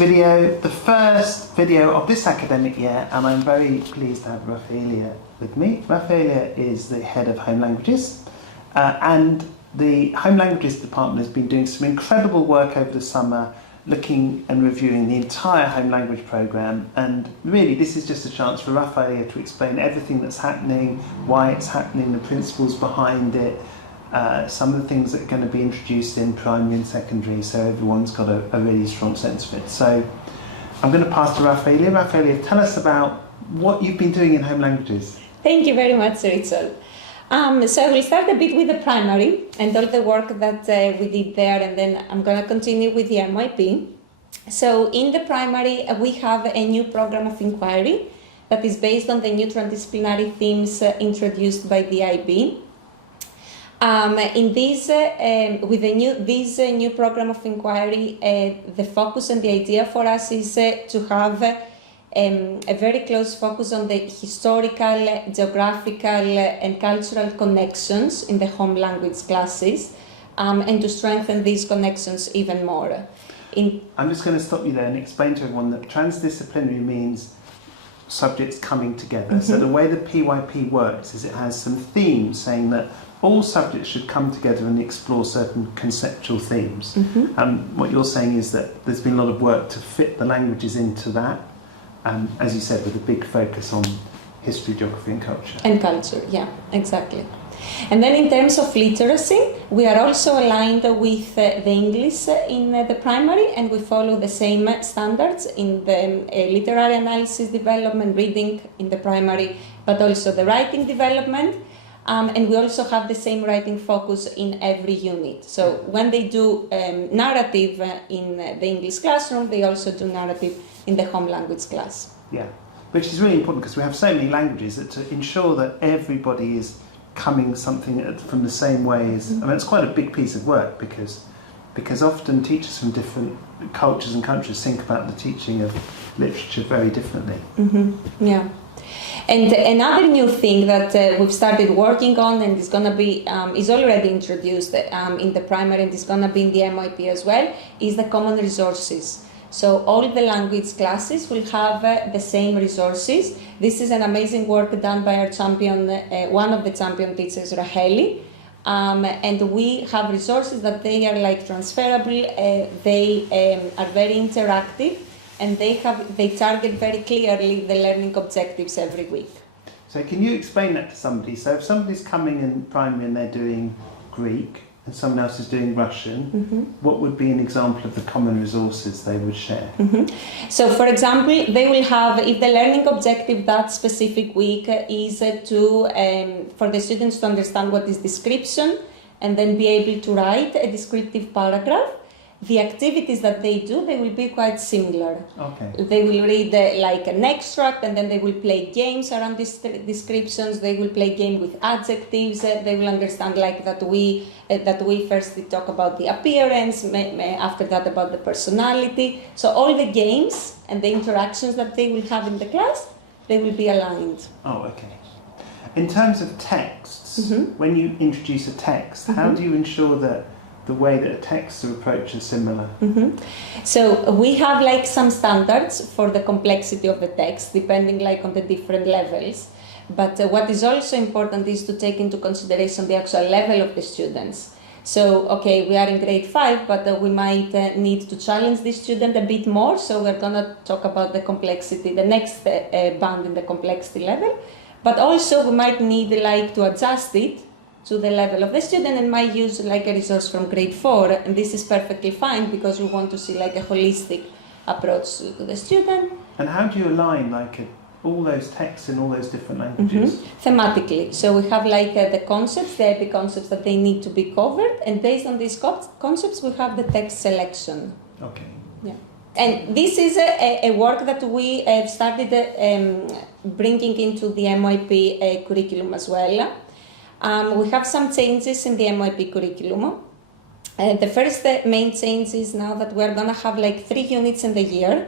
video, the first video of this academic year, and I'm very pleased to have Rafailia with me. Rafailia is the head of Home Languages, and the Home Languages Department has been doing some incredible work over the summer, looking and reviewing the entire Home Language programme, and really this is just a chance for Rafailia to explain everything that's happening, why it's happening, the principles behind it, some of the things that are going to be introduced in primary and secondary, so everyone's got a really strong sense of it. So I'm going to pass to Rafailia. Rafailia, tell us about what you've been doing in Home Languages. Thank you very much, Rachel. So we'll start a bit with the primary and all the work that we did there, and then I'm going to continue with the MYP. So in the primary, we have a new program of inquiry that is based on the new transdisciplinary themes introduced by the IB. In this, with this new program of inquiry, the focus and the idea for us is to have a very close focus on the historical, geographical and cultural connections in the home language classes, and to strengthen these connections even more. I'm just going to stop you there and explain to everyone that transdisciplinary means subjects coming together. Mm-hmm. So the way the PYP works is it has some themes saying that all subjects should come together and explore certain conceptual themes. Mm-hmm. What you're saying is that there's been a lot of work to fit the languages into that, as you said, with a big focus on history, geography and culture. And culture, yeah, exactly. And then in terms of literacy, we are also aligned with the English in the primary, and we follow the same standards in the literary analysis development, reading in the primary, but also the writing development. And we also have the same writing focus in every unit. So when they do narrative in the English classroom, they also do narrative in the home language class. Yeah, which is really important because we have so many languages that to ensure that everybody is coming something from the same ways. I mean, it's quite a big piece of work because often teachers from different cultures and countries think about the teaching of literature very differently. Mm-hmm. Yeah. And another new thing that we've started working on and is going to be is already introduced in the primary and is going to be in the MYP as well is the common resources. So all the language classes will have the same resources. This is an amazing work done by our champion, one of the champion teachers, Rafailia, and we have resources that they are like transferable. They are very interactive. And they target very clearly the learning objectives every week. So can you explain that to somebody? So if somebody's coming in primary and they're doing Greek and someone else is doing Russian, mm-hmm. what would be an example of the common resources they would share? Mm-hmm. So for example, they will have, if the learning objective that specific week is for the students to understand what is description and then be able to write a descriptive paragraph, the activities that they do, they will be quite similar. Okay. They will read like an extract and then they will play games around these descriptions. They will play game with adjectives. They will understand like that we first talk about the appearance, after that about the personality. So all the games and the interactions that they will have in the class, they will be aligned. Oh, okay. In terms of texts, mm-hmm. when you introduce a text, mm-hmm. how do you ensure that the way that a text approach is similar? Mm-hmm. So we have like some standards for the complexity of the text, depending like on the different levels. But what is also important is to take into consideration the actual level of the students. So, okay, we are in grade 5, but we might need to challenge the student a bit more. So we're going to talk about the complexity, the next band in the complexity level. But also we might need like to adjust it to the level of the student and might use like a resource from grade 4, and this is perfectly fine because we want to see like a holistic approach to the student. And how do you align like all those texts in all those different languages? Mm-hmm. Thematically, so we have like the concepts, the epic concepts that they need to be covered, and based on these concepts we have the text selection. Okay. Yeah. And this is a work that we started bringing into the MYP curriculum as well. We have some changes in the MYP curriculum. The first main change is now that we're going to have like 3 units in the year.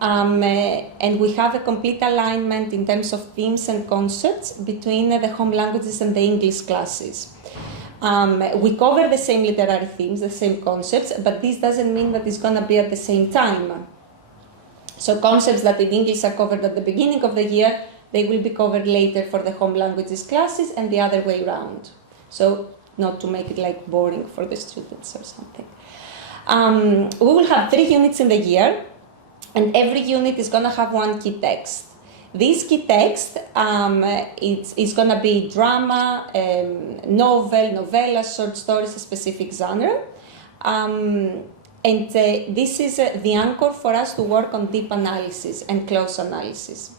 And we have a complete alignment in terms of themes and concepts between the home languages and the English classes. We cover the same literary themes, the same concepts, but this doesn't mean that it's going to be at the same time. So concepts that in English are covered at the beginning of the year, they will be covered later for the home languages classes and the other way around. So not to make it like boring for the students or something. We will have 3 units in the year, and every unit is going to have 1 key text. This key text it's going to be drama, novel, novella, short stories, a specific genre. This is the anchor for us to work on deep analysis and close analysis.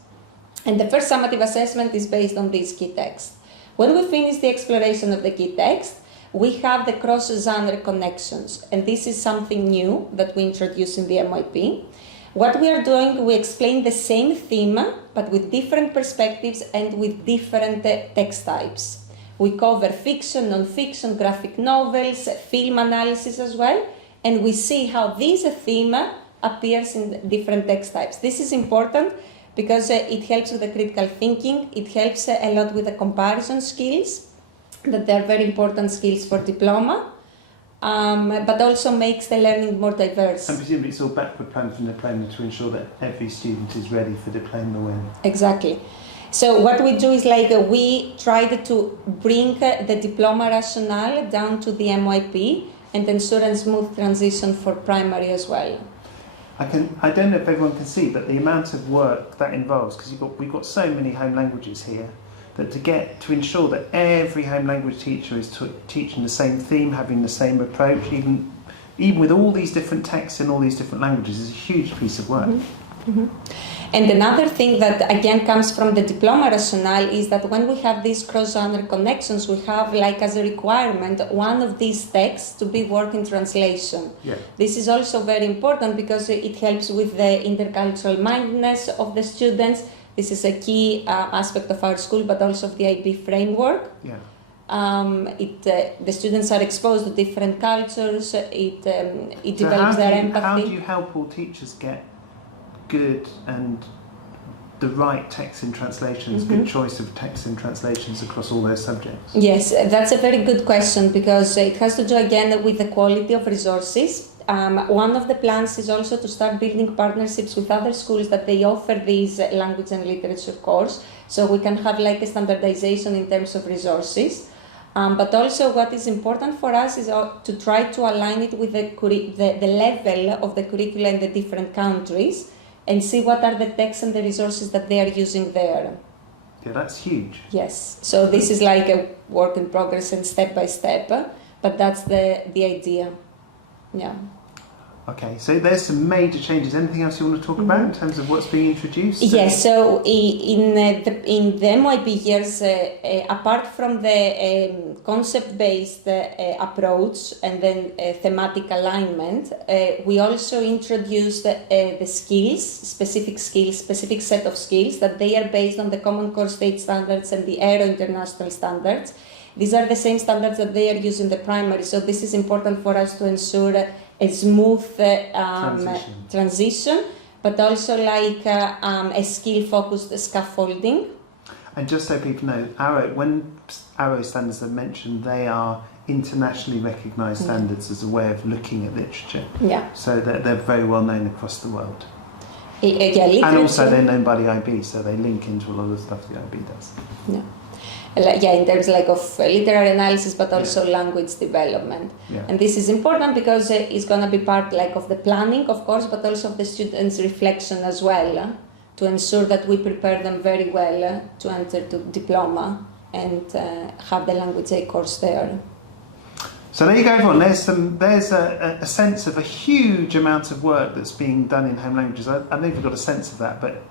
And the first summative assessment is based on this key text. When we finish the exploration of the key text, we have the cross-genre connections, and this is something new that we introduce in the MYP. What we are doing, we explain the same theme, but with different perspectives and with different text types. We cover fiction, non-fiction, graphic novels, film analysis as well, and we see how this theme appears in different text types. This is important because it helps with the critical thinking, it helps a lot with the comparison skills, that they are very important skills for diploma, but also makes the learning more diverse. And presumably it's all backward planned from diploma to ensure that every student is ready for diploma when... Exactly. So what we do is we tried to bring the diploma rationale down to the MYP and ensure a smooth transition for primary as well. I don't know if everyone can see, but the amount of work that involves, because we've got so many home languages here, that to ensure that every home language teacher is teaching the same theme, having the same approach, even with all these different texts in all these different languages, is a huge piece of work. Mm-hmm. Mm-hmm. And another thing that again comes from the diploma rationale is that when we have these cross-genre connections, we have as a requirement one of these texts to be work in translation. Yeah. This is also very important because it helps with the intercultural mindedness of the students. This is a key aspect of our school, but also of the IB framework. Yeah. The students are exposed to different cultures. It develops their empathy. How do you help all teachers get good and the right text in translations, good choice of text in translations across all those subjects? Yes, that's a very good question because it has to do again with the quality of resources. One of the plans is also to start building partnerships with other schools that they offer these language and literature course, so we can have a standardization in terms of resources. But also what is important for us is to try to align it with the level of the curricula in the different countries and see what are the texts and the resources that they are using there. Yeah, that's huge. Yes, so this is a work in progress and step by step, but that's the idea. Yeah. Okay, so there's some major changes. Anything else you want to talk about in terms of what's being introduced? Yes, so in the MYP years, apart from the concept-based approach and then thematic alignment, we also introduced the skills, specific set of skills that they are based on the Common Core State Standards and the Aero International Standards. These are the same standards that they are using in the primary, so this is important for us to ensure a smooth transition, but also a skill-focused scaffolding. And just so people know, when Aero standards are mentioned, they are internationally recognised standards as a way of looking at literature. Yeah. So they're very well known across the world. And also they're known by the IB, so they link into a lot of the stuff the IB does. Yeah. In terms of literary analysis, but also language development. Yeah. And this is important because it's going to be part of the planning, of course, but also of the students' reflection as well, to ensure that we prepare them very well to enter to diploma and have the language A course there. So there you go, everyone. There's a sense of a huge amount of work that's being done in home languages. I don't know if you've got a sense of that, but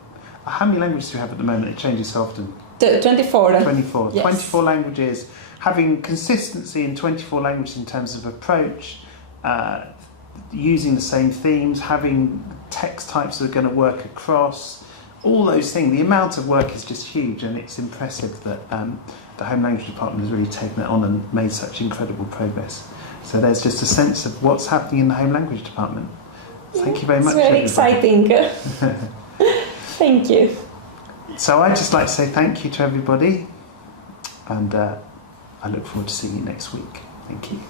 how many languages do you have at the moment? It changes so often. 24. 24. Yes. 24 languages. Having consistency in 24 languages in terms of approach, using the same themes, having text types that are going to work across, all those things. The amount of work is just huge, and it's impressive that the Home Language Department has really taken it on and made such incredible progress. So there's just a sense of what's happening in the Home Language Department. Thank you very much. It's very exciting. Thank you. So I'd just like to say thank you to everybody, and I look forward to seeing you next week. Thank you.